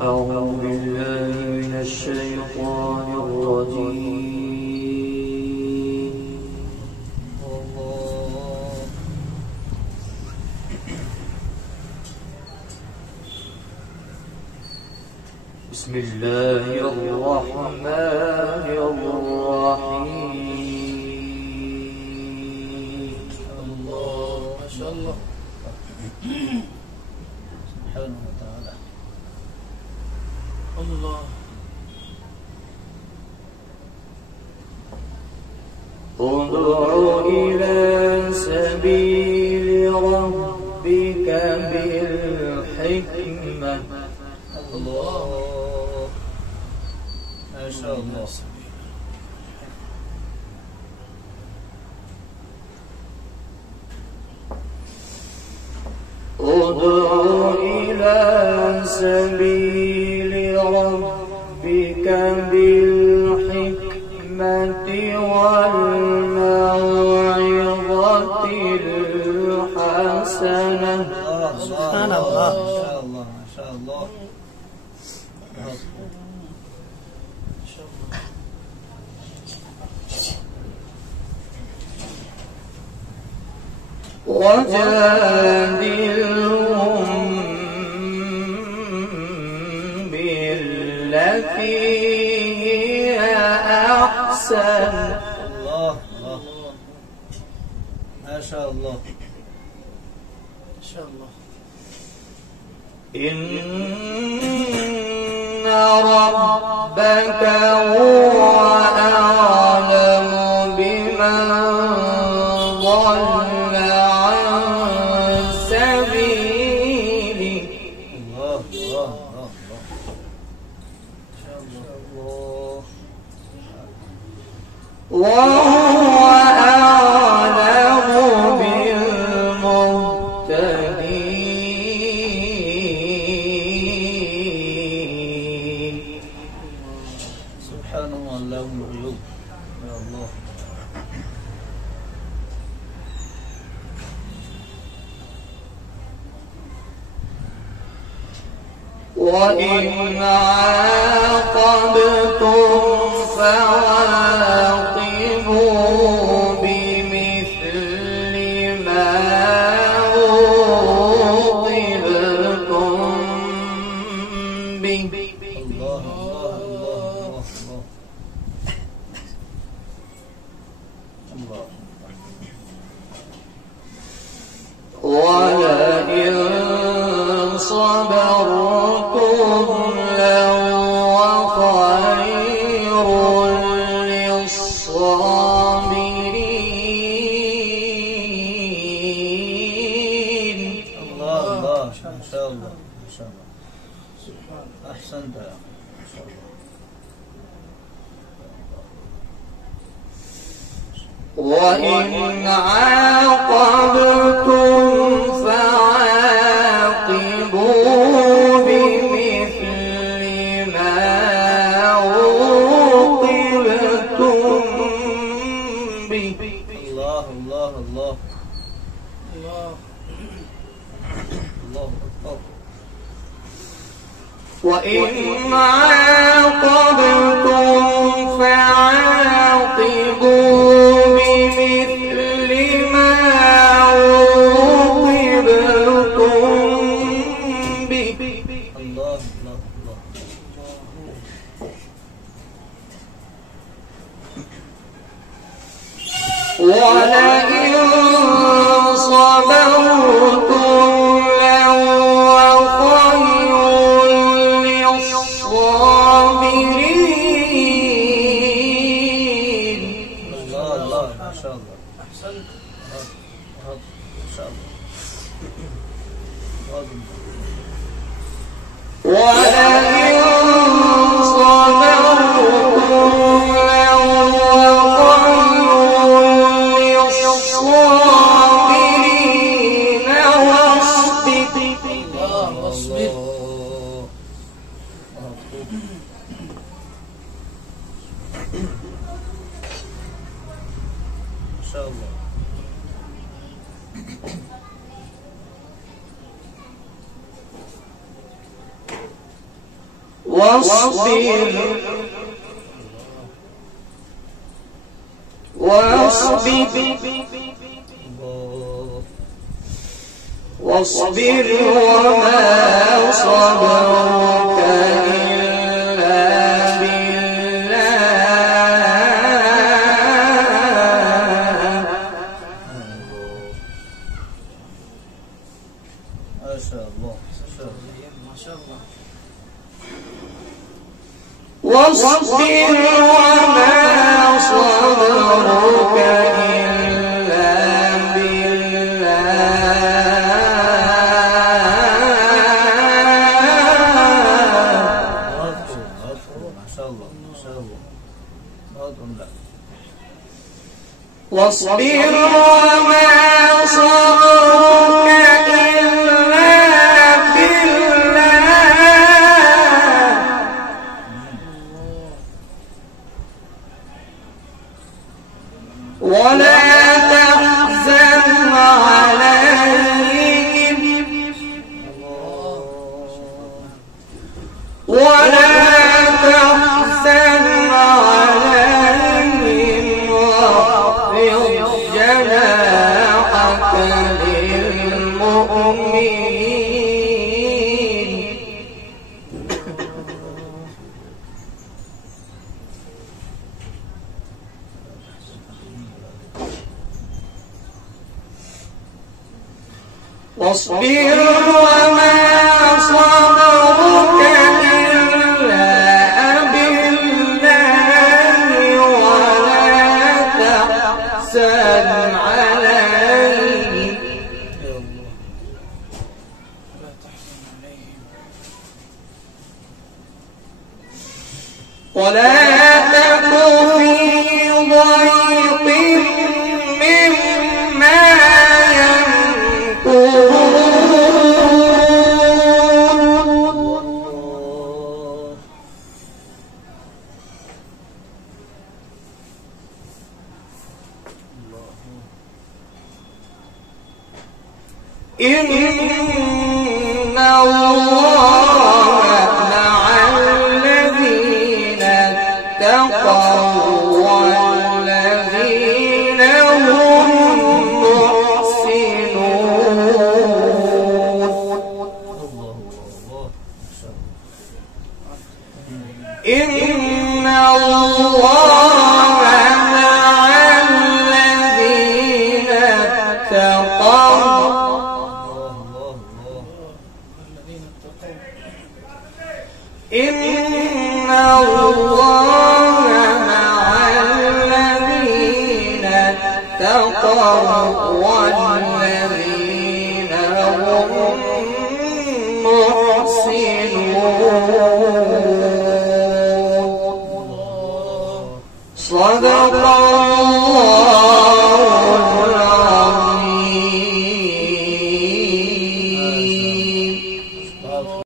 أعوذ بالله من الشيطان الرجيم. بسم الله الرحمن الرحيم. الله ما شاء الله سبحانه وتعالى. الله ادع إلى سبيل ربك بالحكمة. الله ما شاء الله. ادع إلى سبيل ربك بالحكمة والموعظة الحسنة. سبحان الله ما شاء الله ما شاء الله. وجادلهم بالتي هي أحسن. الله الله ما شاء الله ما شاء الله. إن ربك هو أعلم بمن ضل عن سبيله. الله الله الله ما شاء الله. وهو أعلم بالمهتدين. سبحانه علام الغيوب. يا الله. وإن عاقبتم فعاقبوا بمثل ما عوقبتم به. الله الله الله الله الله. ولئن صبرتم لهو خير للصابرين. الله الله ما شاء الله ما شاء الله. أحسنت يا أخي ما شاء الله. وإن عاقبتم فعاقبوا بمثل ما عوقبتم به. الله الله الله الله الله أكبر. وإن عاقبتم فعاقبوا بمثل ما عوقبتم به. الله الله الله. ولئن صبرتم لهو خير للصابرين. الله الله ما شاء الله. أحسنت. ما شاء الله. ولئن صبرتم لهو خير للصابرين. واصبر. الله واصبر. ما شاء الله. واصبر وما صبرك إلا بالله. ما شاء الله واصبر وما صبرك إلا واصبر وما صبرك إلا بالله ولا تحزن عليهم ولا تحزن عليهم واخفض جناحك للمؤمنين. واصبر وما صبرك إلا بالله ولا تحزن عليهم ولا تك في ضيق مما إن الله مع الذين اتقوا والذين هم محسنون. إن الله مع الذين اتقوا إن الله مع الذين اتقوا